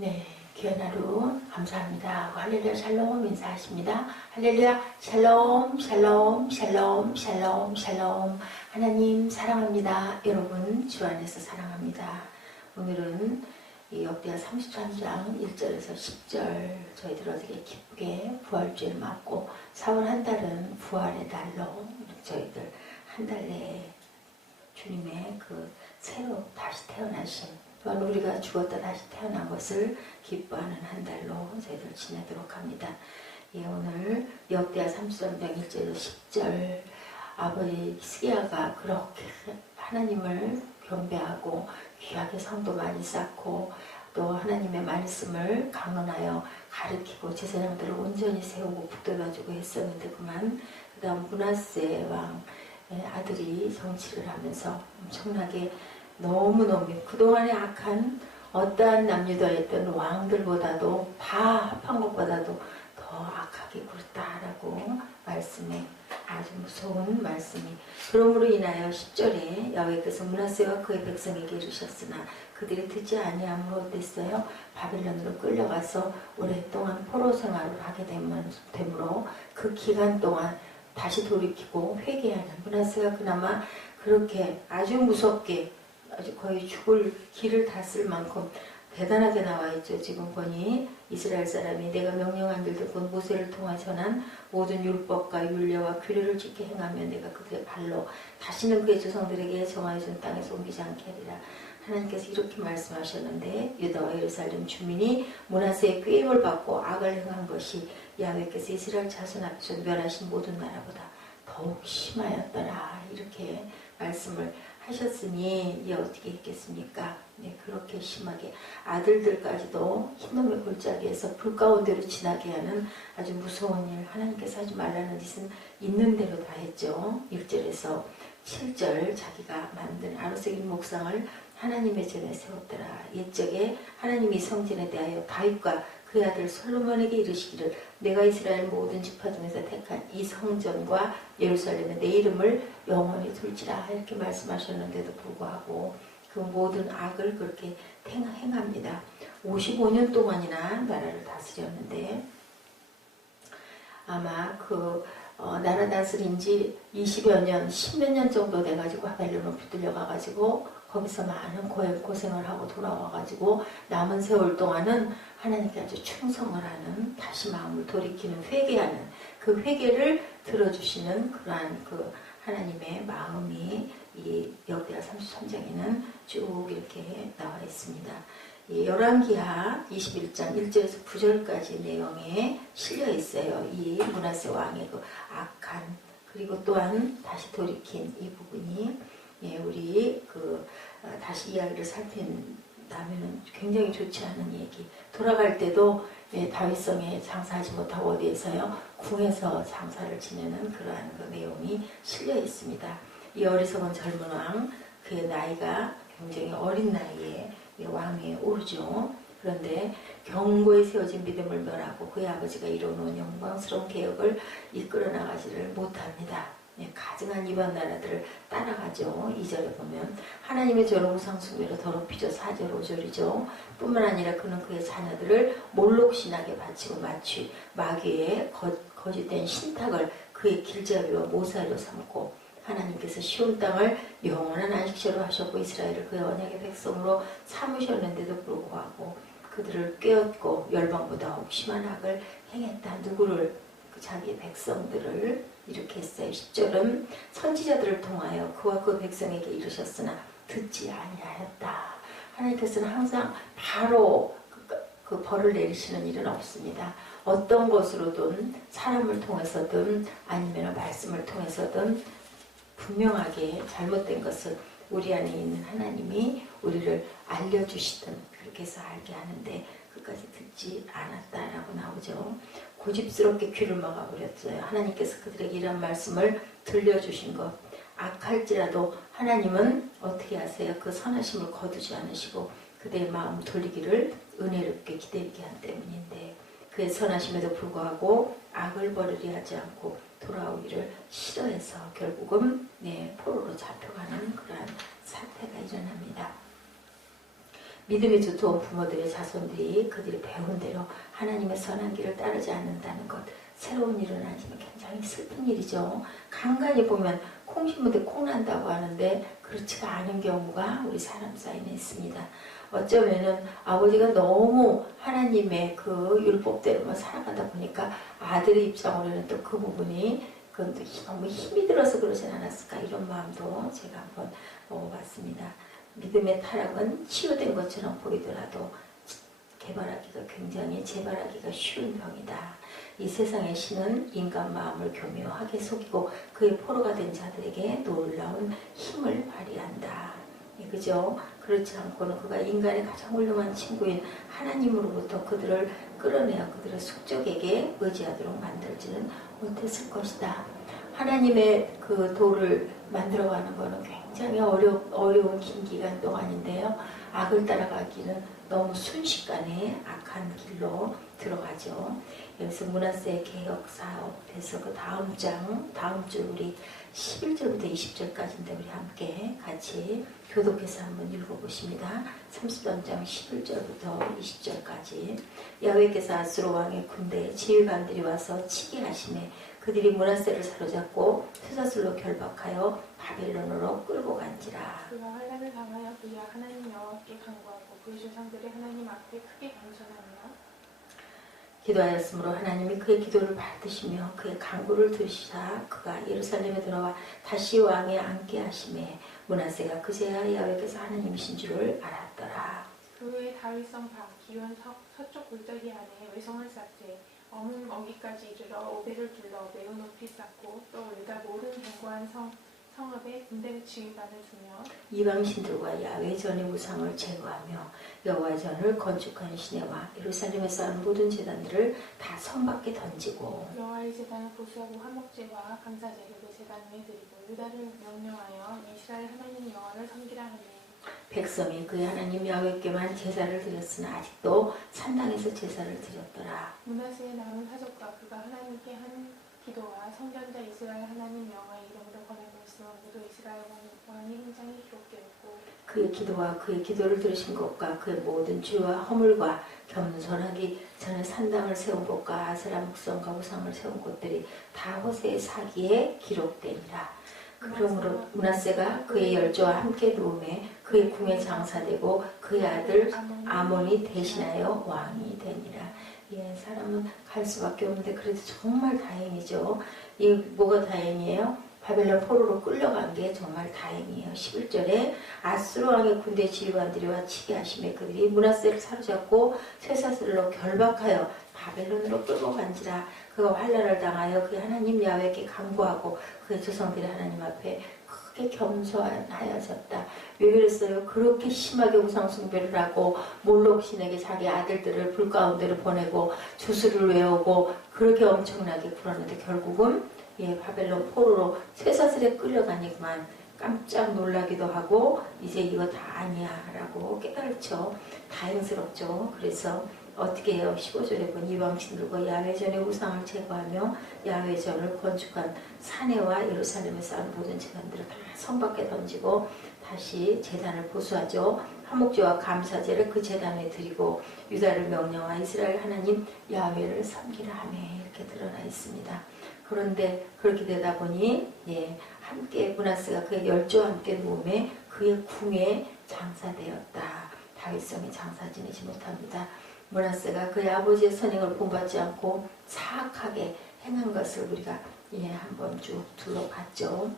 네, 귀한 하루 감사합니다. 할렐루야 샬롬 인사하십니다. 할렐루야 샬롬 샬롬 샬롬 샬롬 샬롬. 하나님 사랑합니다. 여러분 주 안에서 사랑합니다. 오늘은 이 역대하 33장 1절에서 10절 저희들 어저께 기쁘게 부활주일 맞고 4월 한 달은 부활의 달로 저희들 한 달 내에 주님의 그 새로 다시 태어나심 또한 우리가 죽었다 다시 태어난 것을 기뻐하는 한 달로 저희들 지내도록 합니다. 예, 오늘 역대하 33장 1절에서 10절 아버지 히스기야가 그렇게 하나님을 경배하고 귀하게 성도 많이 쌓고 또 하나님의 말씀을 강론하여 가르치고 제사장들을 온전히 세우고 붙들어주고 했었는데 그만 그 다음 므낫세 왕의 아들이 정치를 하면서 엄청나게 너무너무 그동안의 악한 어떠한 남유다였던 왕들보다도 다 합한 것보다도 더 악하게 굴다라고 말씀에 아주 무서운 말씀이 그러므로 인하여 10절에 야훼께서 므낫세와 그의 백성에게 이르셨으나 그들이 듣지 아니함으로 어땠어요? 바빌론으로 끌려가서 오랫동안 포로 생활을 하게 되므로 그 기간 동안 다시 돌이키고 회개하는 므낫세가 그나마 그렇게 아주 무섭게 아주 거의 죽을 길을 닿을 만큼 대단하게 나와 있죠. 지금 보니 이스라엘 사람이 내가 명령한 들 듣고 모세를 통하 전한 모든 율법과 율례와 규례를 지켜 행하면 내가 그들의 발로 다시는 그의 조상들에게 정하여 준 땅에서 옮기지 않게 하리라. 하나님께서 이렇게 말씀하셨는데 유다와 예루살렘 주민이 므낫세의 꾀임을 받고 악을 행한 것이 야훼께서 이스라엘 자손 앞에서 멸하신 모든 나라보다 더욱 심하였더라. 이렇게 말씀을 하셨으니 이제 어떻게 했겠습니까? 네, 그렇게 심하게 아들들까지도 흰놈의 골짜기에서 불 가운데로 지나게 하는 아주 무서운 일 하나님께서 하지 말라는 짓은 있는 대로 다 했죠. 1절에서 7절 자기가 만든 아로새긴 목상을 하나님의 전에 세웠더라. 옛적에 하나님이 성전에 대하여 다윗과 그의 아들 솔로몬에게 이르시기를 내가 이스라엘 모든 지파 중에서 택한 이 성전과 예루살렘에 내 이름을 영원히 둘지라 이렇게 말씀하셨는데도 불구하고 그 모든 악을 그렇게 행합니다. 55년 동안이나 나라를 다스렸는데 아마 그 나라 다스린 지 20여 년, 10몇 년 정도 돼가지고 바벨론으로 붙들려 가가지고 거기서 많은 고생을 하고 돌아와가지고 남은 세월 동안은 하나님께 아주 충성을 하는 다시 마음을 돌이키는 회개하는 그 회개를 들어주시는 그러한 그 하나님의 마음이 이 역대하 33장에는 쭉 이렇게 나와 있습니다. 이 열왕기하 21장 1절에서 9절까지 내용에 실려 있어요. 이 므낫세 왕의 그 악한 그리고 또한 다시 돌이킨 이 부분이 예, 우리 다시 이야기를 살핀다면은 굉장히 좋지 않은 얘기. 돌아갈 때도 예, 다윗성에 장사하지 못하고 어디에서요 궁에서 장사를 지내는 그러한 그 내용이 실려 있습니다. 이 어리석은 젊은 왕, 그의 나이가 굉장히 어린 나이에 왕위에 오르죠. 그런데 경고에 세워진 믿음을 멸하고 그의 아버지가 이뤄놓은 영광스러운 개혁을 이끌어 나가지를 못합니다. 가증한 이방 나라들을 따라가죠. 2절에 보면 하나님의 저런 우상 숭배로 더럽히죠. 4절 5절이죠. 뿐만 아니라 그는 그의 자녀들을 몰록 신앙에 바치고 마귀의 거짓된 신탁을 그의 길잡이와 모사로 삼고 하나님께서 시온 땅을 영원한 안식처로 하셨고 이스라엘을 그의 언약의 백성으로 삼으셨는데도 불구하고 그들을 꾀었고 열방보다 혹 심한 악을 행했다. 누구를? 자기 백성들을 이렇게 했어요. 10절은 선지자들을 통하여 그와 그 백성에게 이르셨으나 듣지 아니하였다. 하나님께서는 항상 바로 그 벌을 내리시는 일은 없습니다. 어떤 것으로든 사람을 통해서든 아니면 말씀을 통해서든 분명하게 잘못된 것을 우리 안에 있는 하나님이 우리를 알려주시든 그렇게 해서 알게 하는데 끝까지 듣지 않았다라고 나오죠. 고집스럽게 귀를 막아버렸어요. 하나님께서 그들에게 이런 말씀을 들려주신 것. 악할지라도 하나님은 어떻게 하세요? 그 선하심을 거두지 않으시고 그들의 마음 돌리기를 은혜롭게 기다리게 한 때문인데 그의 선하심에도 불구하고 악을 버리려 하지 않고 돌아오기를 싫어해서 결국은 포로로 잡혀가는 그러한 사태가 일어납니다. 믿음이 두터운 부모들의 자손들이 그들이 배운 대로 하나님의 선한 길을 따르지 않는다는 것, 새로운 일은 아니지만 굉장히 슬픈 일이죠. 간간히 보면 콩 심은데 콩 난다고 하는데 그렇지가 않은 경우가 우리 사람 사이에 있습니다. 어쩌면은 아버지가 너무 하나님의 그 율법대로만 살아가다 보니까 아들의 입장으로는 또 그 부분이 너무 힘이 들어서 그러진 않았을까, 이런 마음도 제가 한번 먹어봤습니다. 믿음의 타락은 치유된 것처럼 보이더라도 재발하기가 쉬운 병이다. 이 세상의 신은 인간 마음을 교묘하게 속이고 그의 포로가 된 자들에게 놀라운 힘을 발휘한다. 그죠? 그렇지 않고는 그가 인간의 가장 훌륭한 친구인 하나님으로부터 그들을 끌어내어 그들의 숙적에게 의지하도록 만들지는 못했을 것이다. 하나님의 그 도를 만들어가는 것은 굉장히 어려운 긴 기간 동안인데요. 악을 따라가기는 너무 순식간에 악한 길로 들어가죠. 여기서 므낫세의 개혁사업에서 그 다음 주 우리 11절부터 20절까지인데 우리 함께 같이 교독해서 한번 읽어보십니다. 33장 11절부터 20절까지. 야훼께서 아수르 왕의 군대에 지휘관들이 와서 치게 하심에 그들이 므낫세를 사로잡고 쇠사슬로 결박하여 바벨론으로 끌고 간지라. 그가 환난을 당하여 그야 하나님 여호와께 간구하고 그의 조상들의 하나님 앞에 크게 겸손하며 기도하였으므로 하나님이 그의 기도를 받으시며 그의 간구를 들으시사 그가 예루살렘에 들어와 다시 왕에 앉게 하심에 므낫세가 그제야 야훼께서 하나님이신 줄을 알았더라. 그 후에 다윗성 방 기온 서쪽 골짜기 안에 외성을 쌓되 어문 어기까지 이르러 오벨을 둘러 매우 높이 쌓고 또 우리가 모든 견고한 성읍에 군대 지휘관을 두며 이방 신들과 야훼 전의 우상을 제거하며 여호와 전을 건축한 시내와 예루살렘에 쌓은 모든 제단들을 다 성 밖에 던지고 여호와의 제단을 보수하고 화목제와 감사제를 그 제단 위에 드리고 유다를 명령하여 이스라엘 하나님 여호와를 섬기라 하니 백성이 그의 하나님 야훼께만 제사를 드렸으나 아직도 산당에서 제사를 드렸더라. 므낫세의 남은 사적과 그가 하나님께 한 기도와 성전자 이스라엘 하나님 여호와의 이름으로 권하고 있으면 모두 이스라엘 왕이 굉장히 기록되었고 그의 기도와 그의 기도를 들으신 것과 그의 모든 죄와 허물과 겸손하기 전에 산당을 세운 곳과 아세라 목성과 우상을 세운 곳들이 다 호세의 사기에 기록되니라. 그러므로 므낫세가 그의 열조와 함께 누움에 그의 궁에 장사되고 그의 아들 아몬이 대신하여 왕이 되니라. 예, 사람은 갈 수밖에 없는데 그래도 정말 다행이죠. 이 뭐가 다행이에요? 바벨론 포로로 끌려간 게 정말 다행이에요. 11절에 아수르 왕의 군대 지휘관들이 와 치게 하심에 그들이 므낫세를 사로잡고 쇠사슬로 결박하여 바벨론으로 끌고 간지라. 그가 환난을 당하여 그 하나님 야훼께 간구하고 그의 조상들의 하나님 앞에 크게 겸손하여졌다. 왜 그랬어요? 그렇게 심하게 우상숭배를 하고 몰록신에게 자기 아들들을 불 가운데로 보내고 주술을 외우고 그렇게 엄청나게 굴었는데 결국은 바벨론 포로로 쇠사슬에 끌려가니만 깜짝 놀라기도 하고 이제 이거 다 아니야 라고 깨달죠. 다행스럽죠. 그래서 어떻게 해요? 15절에 보니 이방신들과 야훼 전의 우상을 제거하며 야훼 전을 건축한 사내와 예루살렘에 쌓은 모든 제단들을 다 성 밖에 던지고 다시 제단을 보수하죠. 화목제와 감사제를 그 제단에 드리고 유다를 명령하 이스라엘 하나님 야훼를 섬기라 하며 이렇게 드러나 있습니다. 그런데 그렇게 되다 보니 함께 므낫세가 그의 열조와 함께 누움에 그의 궁에 장사되었다. 다윗성이 장사 지내지 못합니다. 므낫세가 그의 아버지의 선행을 본받지 않고 사악하게 행한 것을 우리가 한번 쭉 둘러봤죠.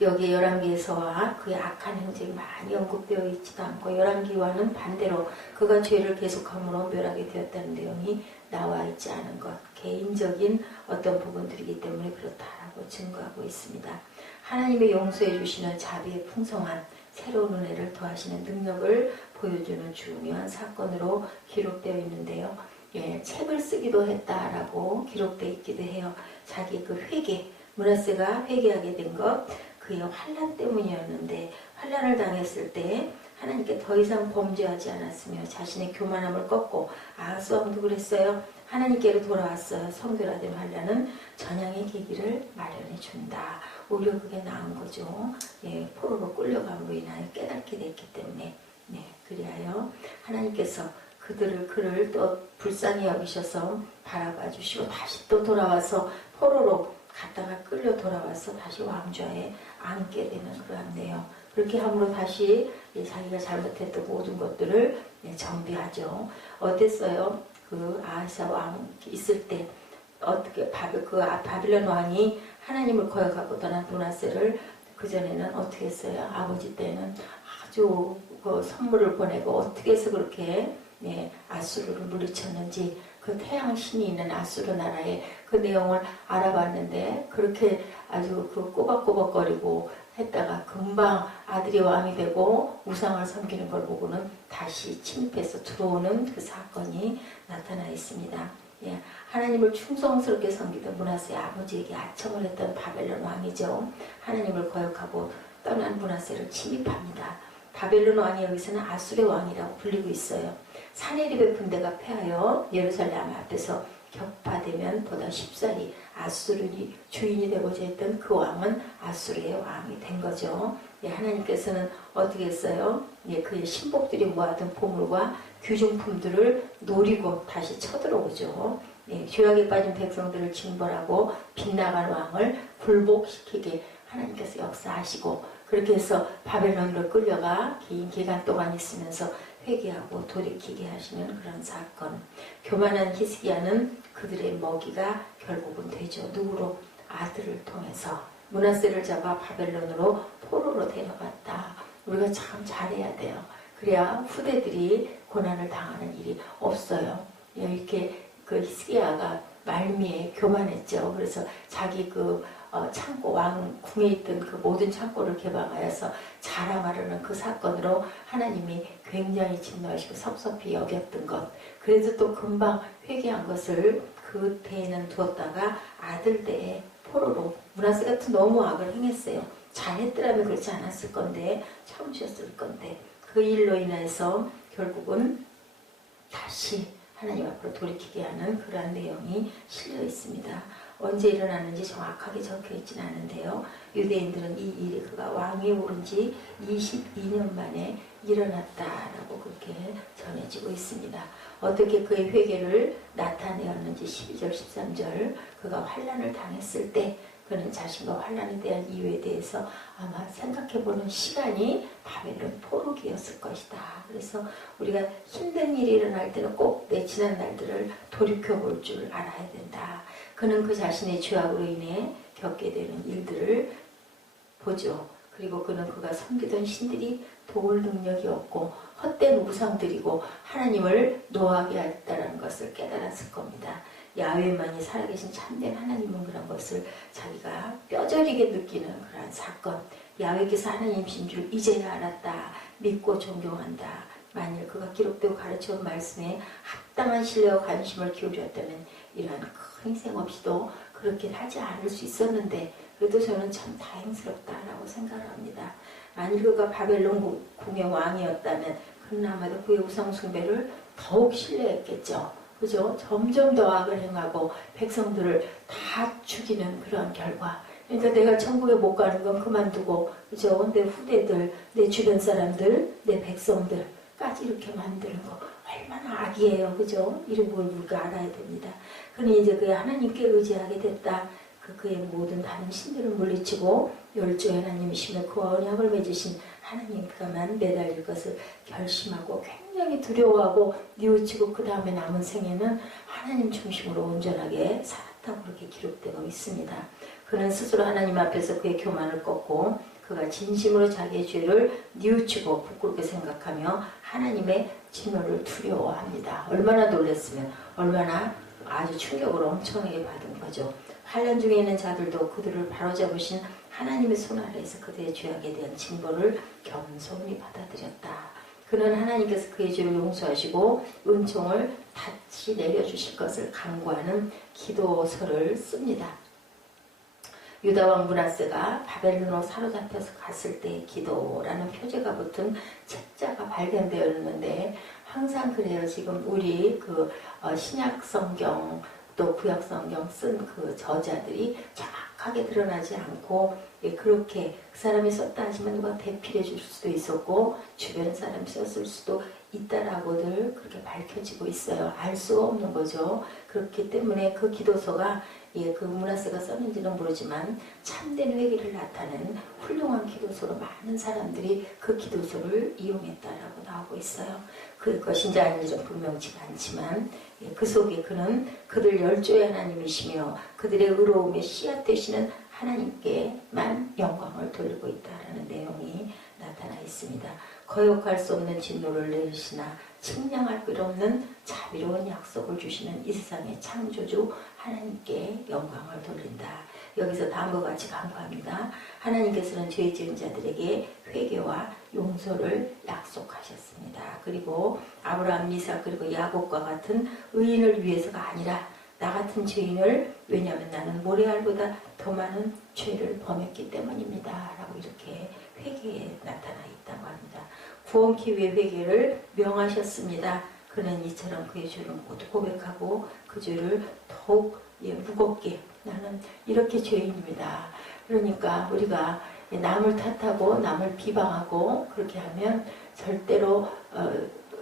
여기에 열왕기에서와 그의 악한 행적이 많이 언급되어 있지도 않고 열왕기와는 반대로 그가 죄를 계속함으로 멸하게 되었다는 내용이 나와 있지 않은 것, 개인적인 어떤 부분들이기 때문에 그렇다라고 증거하고 있습니다. 하나님의 용서해 주시는 자비의 풍성한 새로운 은혜를 더하시는 능력을 보여주는 중요한 사건으로 기록되어 있는데요. 책을 쓰기도 했다라고 기록되어 있기도 해요. 자기 그 회개, 므낫세가 회개하게 된 것, 그의 환난 때문이었는데 환난을 당했을 때 하나님께 더 이상 범죄하지 않았으며 자신의 교만함을 꺾고 아하스 왕도 그랬어요. 하나님께로 돌아왔어요. 성결화된 환난은 전향의 계기를 마련해 준다. 오히려 그게 나은 거죠. 포로로 끌려감으로 인하여 깨닫게 됐기 때문에 네, 그리하여 하나님께서 그를 또 불쌍히 여기셔서 바라봐 주시고 다시 또 돌아와서 포로로 갔다가 끌려 돌아와서 다시 왕좌에 앉게 되는 그러한 내용. 그렇게 함으로 다시 자기가 잘못했던 모든 것들을 정비하죠. 어땠어요? 그 아하시아 왕 있을 때 어떻게 바빌론 왕이 하나님을 거역하고 떠난 므낫세를 그전에는 어떻게 했어요? 아버지 때는 아주 그 선물을 보내고 어떻게 해서 그렇게 아수르를 물리쳤는지 그 태양 신이 있는 아수르 나라의 그 내용을 알아봤는데 그렇게 아주 그 꼬박꼬박거리고 했다가 금방 아들이 왕이 되고 우상을 섬기는 걸 보고는 다시 침입해서 들어오는 그 사건이 나타나 있습니다. 하나님을 충성스럽게 섬기던 므낫세의 아버지에게 아첨을 했던 바벨론 왕이죠. 하나님을 거역하고 떠난 므낫세를 침입합니다. 바벨론 왕이 여기서는 아수르의 왕이라고 불리고 있어요. 사네립의 군대가 패하여 예루살렘 앞에서 격파되면 보다 쉽사리 아수르니 주인이 되고자 했던 그 왕은 아수르의 왕이 된 거죠. 하나님께서는 어떻게 했어요? 그의 신복들이 모아둔 보물과 귀중품들을 노리고 다시 쳐들어오죠. 죄악에 빠진 백성들을 징벌하고 빗나간 왕을 굴복시키게 하나님께서 역사하시고 그렇게 해서 바벨론으로 끌려가 긴 기간 동안 있으면서 회개하고 돌이키게 하시는 그런 사건. 교만한 히스기야는 그들의 먹이가 결국은 되죠. 누구로? 아들을 통해서 므낫세를 잡아 바벨론으로 포로로 데려갔다. 우리가 참 잘해야 돼요. 그래야 후대들이 고난을 당하는 일이 없어요. 이렇게 그 히스기야가 말미에 교만했죠. 그래서 자기 창고 왕궁에 있던 그 모든 창고를 개방하여서 자랑하려는 그 사건으로 하나님이 굉장히 진노하시고 섭섭히 여겼던 것. 그래도 또 금방 회개한 것을 그 때에는 두었다가 아들 때에 포로로 므낫세 같은 너무 악을 행했어요. 잘했더라면 그렇지 않았을 건데 참으셨을 건데 그 일로 인해서 결국은 다시 하나님 앞으로 돌이키게 하는 그러한 내용이 실려 있습니다. 언제 일어났는지 정확하게 적혀 있지는 않은데요. 유대인들은 이 일이 그가 왕이 오른 지 22년 만에 일어났다라고 그렇게 전해지고 있습니다. 어떻게 그의 회개를 나타내었는지 12절 13절 그가 환난을 당했을 때 그는 자신과 환난에 대한 이유에 대해서 아마 생각해보는 시간이 바벨론 포로기였을 것이다. 그래서 우리가 힘든 일이 일어날 때는 꼭 내 지난 날들을 돌이켜볼 줄 알아야 된다. 그는 그 자신의 죄악으로 인해 겪게 되는 일들을 보죠. 그리고 그가 섬기던 신들이 도울 능력이 없고 헛된 우상들이고 하나님을 노하게 했다는 것을 깨달았을 겁니다. 야훼만이 살아계신 참된 하나님은 그런 것을 자기가 뼈저리게 느끼는 그런 사건. 야훼께서 하나님이신 줄 이제야 알았다. 믿고 존경한다. 만일 그가 기록되고 가르쳐온 말씀에 합당한 신뢰와 관심을 기울였다면 이러한 큰 희생 없이도 그렇게 하지 않을 수 있었는데 그래도 저는 참 다행스럽다라고 생각을 합니다. 만일 그가 바벨론 궁의 왕이었다면 그는 아마도 그의 우상 숭배를 더욱 신뢰했겠죠. 그죠? 점점 더 악을 행하고 백성들을 다 죽이는 그런 결과. 그러니까 내가 천국에 못 가는 건 그만두고, 그죠? 내 후대들, 내 주변 사람들, 내 백성들까지 이렇게 만드는 거 얼마나 악이에요. 그죠? 이런 걸 우리가 알아야 됩니다. 그는 이제 그의 하나님께 의지하게 됐다. 그의 모든 다른 신들을 물리치고 열조의 하나님이시며 그와 언약을 맺으신 하나님께만 매달릴 것을 결심하고 굉장히 두려워하고 뉘우치고 그 다음에 남은 생애는 하나님 중심으로 온전하게 살았다고 그렇게 기록되고 있습니다. 그는 스스로 하나님 앞에서 그의 교만을 꺾고 그가 진심으로 자기의 죄를 뉘우치고 부끄럽게 생각하며 하나님의 진노를 두려워합니다. 얼마나 놀랐으면 얼마나 아주 충격을 엄청나게 받은 거죠. 환난 중에 있는 자들도 그들을 바로잡으신 하나님의 손 아래에서 그들의 죄악에 대한 징벌을 겸손히 받아들였다. 그는 하나님께서 그의 죄를 용서하시고 은총을 다시 내려주실 것을 간구하는 기도서를 씁니다. 유다왕 므낫세가 바벨론으로 사로잡혀서 갔을 때의 기도라는 표제가 붙은 책자가 발견되었는데 항상 그래요. 지금 우리 신약 성경 또 구약성경 쓴 그 저자들이 정확하게 드러나지 않고 그렇게 그 사람이 썼다 하지만 누가 대필해 줄 수도 있었고 주변 사람이 썼을 수도 있다라고들 그렇게 밝혀지고 있어요. 알 수가 없는 거죠. 그렇기 때문에 그 기도서가 그 문하세가 썼는지는 모르지만 참된 회개를 나타내는 훌륭한 기도서로 많은 사람들이 그 기도서를 이용했다라고 나오고 있어요. 그것인지 아닌지는 분명치가 않지만 그 속에 그는 그들 열조의 하나님이시며 그들의 의로움의 씨앗 되시는 하나님께만 영광을 돌리고 있다라는 내용이 나타나 있습니다. 거역할 수 없는 진노를 내리시나 측량할 길 없는 자비로운 약속을 주시는 이 세상의 창조주 하나님께 영광을 돌린다. 여기서 다음과 같이 강구합니다. 하나님께서는 죄 지은 자들에게 회개와 용서를 약속하셨습니다. 그리고 아브라함, 이삭 그리고 야곱과 같은 의인을 위해서가 아니라 나 같은 죄인을, 왜냐하면 나는 모래알보다 더 많은 죄를 범했기 때문입니다. 라고 이렇게 회개에 나타나 있다고 합니다. 구원기 위해 회개를 명하셨습니다. 그는 이처럼 그의 죄를 모두 고백하고 그 죄를 더욱 무겁게, 나는 이렇게 죄인입니다. 그러니까 우리가 남을 탓하고 남을 비방하고 그렇게 하면 절대로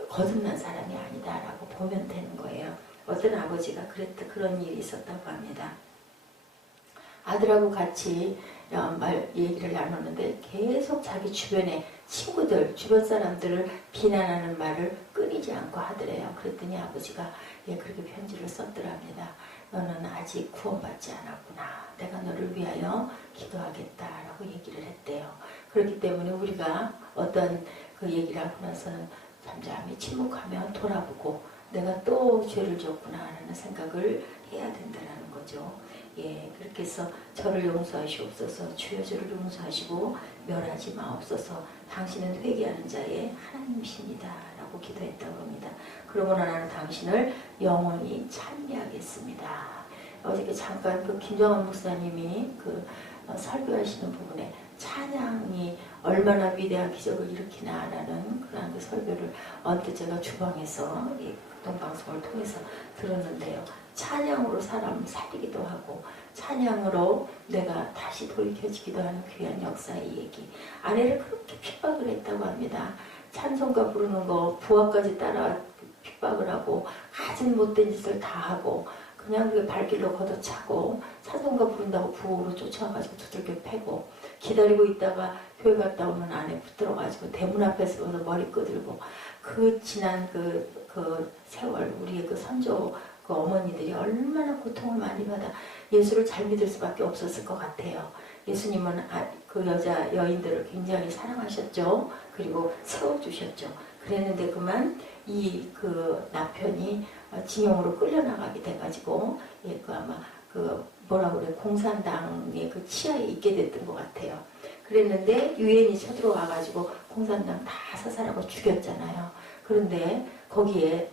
거듭난 사람이 아니다라고 보면 되는 거예요. 어떤 아버지가 그런 일이 있었다고 합니다. 아들하고 같이 얘기를 나누는데 계속 자기 주변의 친구들, 주변 사람들을 비난하는 말을 끊이지 않고 하더래요. 그랬더니 아버지가 그렇게 편지를 썼더랍니다. 너는 아직 구원받지 않았구나. 내가 너를 위하여 기도하겠다라고 얘기를 했대요. 그렇기 때문에 우리가 어떤 그 얘기를 하고 나서는 잠잠히 침묵하며 돌아보고 내가 또 죄를 지었구나 하는 생각을 해야 된다는 거죠. 그렇게 해서 저를 용서하시옵소서. 주여 저를 용서하시고 멸하지 마옵소서. 당신은 회개하는 자의 하나님이십니다. 라고 기도했다고 합니다. 그러므로 나는 당신을 영원히 찬미하겠습니다. 어저께 잠깐 그 김정환 목사님이 설교하시는 부분에 찬양이 얼마나 위대한 기적을 일으키나라는 그런 그 설교를 언뜻 제가 주방에서 동방송을 통해서 들었는데요. 찬양으로 사람을 살리기도 하고 찬양으로 내가 다시 돌이켜지기도 하는 귀한 역사의 얘기. 아내를 그렇게 핍박을 했다고 합니다. 찬송가 부르는 거 부하까지 따라 핍박을 하고 가진 못된 짓을 다 하고 그냥 그 발길로 걷어차고 찬송가 부른다고 부호로 쫓아와가지고 두들겨 패고 기다리고 있다가 교회 갔다 오면 안에 붙들어가지고 대문 앞에서 머리 끄들고 그 지난 그 세월 우리의 그 선조 그 어머니들이 얼마나 고통을 많이 받아 예수를 잘 믿을 수밖에 없었을 것 같아요. 예수님은 그 여인들을 굉장히 사랑하셨죠. 그리고 세워주셨죠. 그랬는데 그만 그 남편이 징용으로 끌려나가게 돼가지고 그 아마 공산당의 그 치하에 있게 됐던 것 같아요. 그랬는데 유엔이 쳐들어와가지고 공산당 다 사살하고 죽였잖아요. 그런데 거기에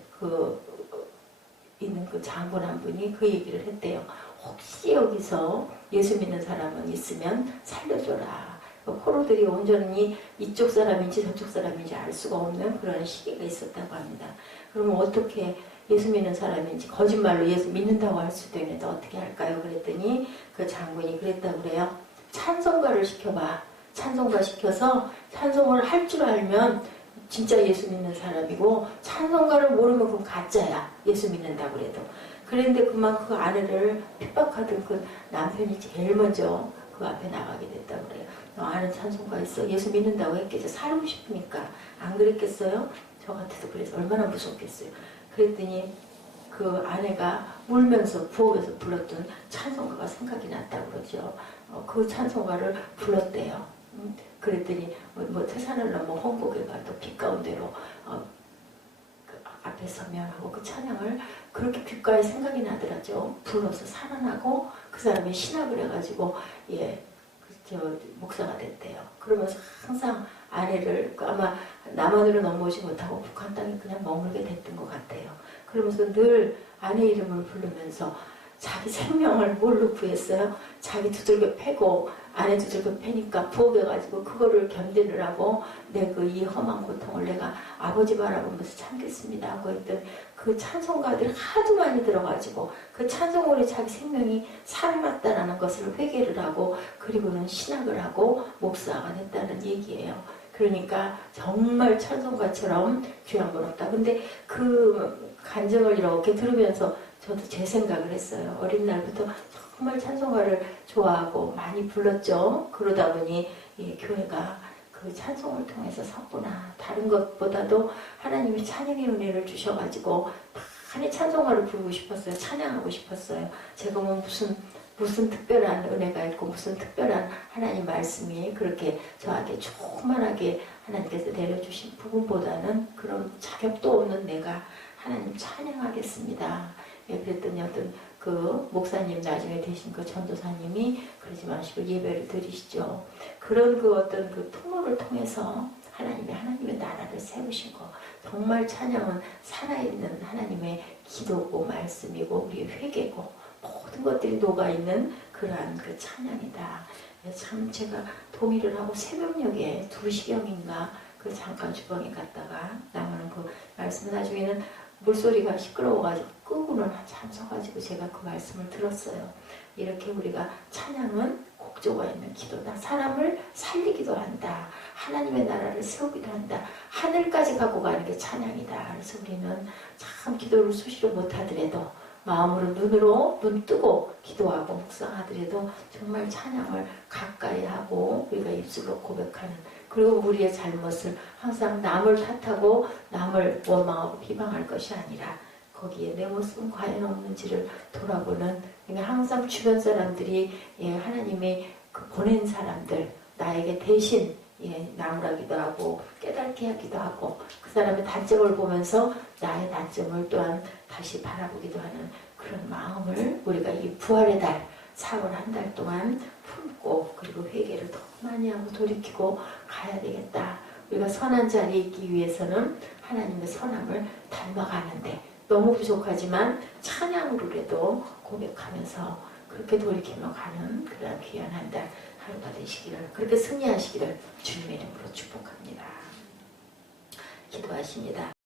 있는 그 장군 한 분이 그 얘기를 했대요. 혹시 여기서 예수 믿는 사람은 있으면 살려줘라. 포로들이 온전히 이쪽 사람인지 저쪽 사람인지 알 수가 없는 그런 시기가 있었다고 합니다. 그러면 어떻게 예수 믿는 사람인지 거짓말로 예수 믿는다고 할 수도 있는데 어떻게 할까요? 그랬더니 그 장군이 그랬다고 그래요. 찬송가를 시켜봐. 찬송가 시켜서 찬송을 할 줄 알면 진짜 예수 믿는 사람이고 찬송가를 모르면 그건 가짜야. 예수 믿는다고 그래도. 그런데 그만 그 아내를 핍박하던 그 남편이 제일 먼저 그 앞에 나가게 됐다고 그래요. 너 아는 찬송가 있어? 예수 믿는다고 했겠죠. 살고 싶으니까. 안 그랬겠어요? 저 같아도 그래서 얼마나 무섭겠어요. 그랬더니 그 아내가 울면서 부엌에서 불렀던 찬송가가 생각이 났다고 그러죠. 그 찬송가를 불렀대요. 그랬더니 태산을 넘어 홍곡에 가도 빛 가운데로 그 앞에 서면 하고 그 찬양을 그렇게 귓가에 생각이 나더라죠. 불러서 살아나고 그 사람이 신학을 해가지고 목사가 됐대요. 그러면서 항상 아내를 아마 남한으로 넘어오지 못하고 북한 땅에 그냥 머물게 됐던 것 같아요. 그러면서 늘 아내 이름을 부르면서 자기 생명을 뭘로 구했어요? 자기 두들겨 패고 아내 두들겨 패니까 부엌해가지고 그거를 견디느라고 내 이 험한 고통을 내가 아버지 바라보면서 참겠습니다 하고 했던 그 찬송가들이 하도 많이 들어가지고 그 찬송으로 자기 생명이 살아났다라는 것을 회개를 하고 그리고는 신학을 하고 목사가 됐다는 얘기예요. 그러니까 정말 찬송가처럼 귀한 건 없다. 근데 그 간증을 이렇게 들으면서 저도 제 생각을 했어요. 어린 날부터 정말 찬송가를 좋아하고 많이 불렀죠. 그러다 보니 교회가 그 찬송을 통해서 섰구나. 다른 것보다도 하나님이 찬양의 은혜를 주셔가지고 많이 찬송가를 부르고 싶었어요. 찬양하고 싶었어요. 제가 뭐 무슨 특별한 은혜가 있고 무슨 특별한 하나님 말씀이 그렇게 저에게 조그만하게 하나님께서 내려주신 부분보다는 그런 자격도 없는 내가 하나님 찬양하겠습니다. 그랬더니 어떤 그 목사님 나중에 되신 그 전도사님이 그러지 마시고 예배를 드리시죠. 그런 그 어떤 그 통로를 통해서 하나님의 나라를 세우신 거. 정말 찬양은 살아있는 하나님의 기도고 말씀이고 우리의 회개고 모든 것들이 녹아있는 그러한 그 찬양이다. 참 제가 동의를 하고 새벽녘에 2시경인가 그 잠깐 주방에 갔다가 나가는 그 말씀 나중에는 물소리가 시끄러워가지고 끄고는 한참 서가지고 제가 그 말씀을 들었어요. 이렇게 우리가 찬양은 곡조가 있는 기도다. 사람을 살리기도 한다. 하나님의 나라를 세우기도 한다. 하늘까지 갖고 가는 게 찬양이다. 그래서 우리는 참 기도를 수시로 못하더라도 마음으로 눈 뜨고 기도하고 묵상하더라도 정말 찬양을 가까이 하고 우리가 입술로 고백하는 그리고 우리의 잘못을 항상 남을 탓하고 남을 원망하고 비방할 것이 아니라 거기에 내 모습은 과연 없는지를 돌아보는 항상 주변 사람들이 하나님의 그 보낸 사람들 나에게 대신 나무라기도 하고 깨닫게 하기도 하고 그 사람의 단점을 보면서 나의 단점을 또한 다시 바라보기도 하는 그런 마음을 우리가 이 부활의 달 4월 한 달 동안 품고 그리고 회개를 더 많이 하고 돌이키고 가야 되겠다. 우리가 선한 자리에 있기 위해서는 하나님의 선함을 닮아가는데 너무 부족하지만 찬양으로라도 고백하면서 그렇게 돌이키며 가는 그런 귀한 한 달 하루가 되시기를 그렇게 승리하시기를 주님의 이름으로 축복합니다. 기도하십니다.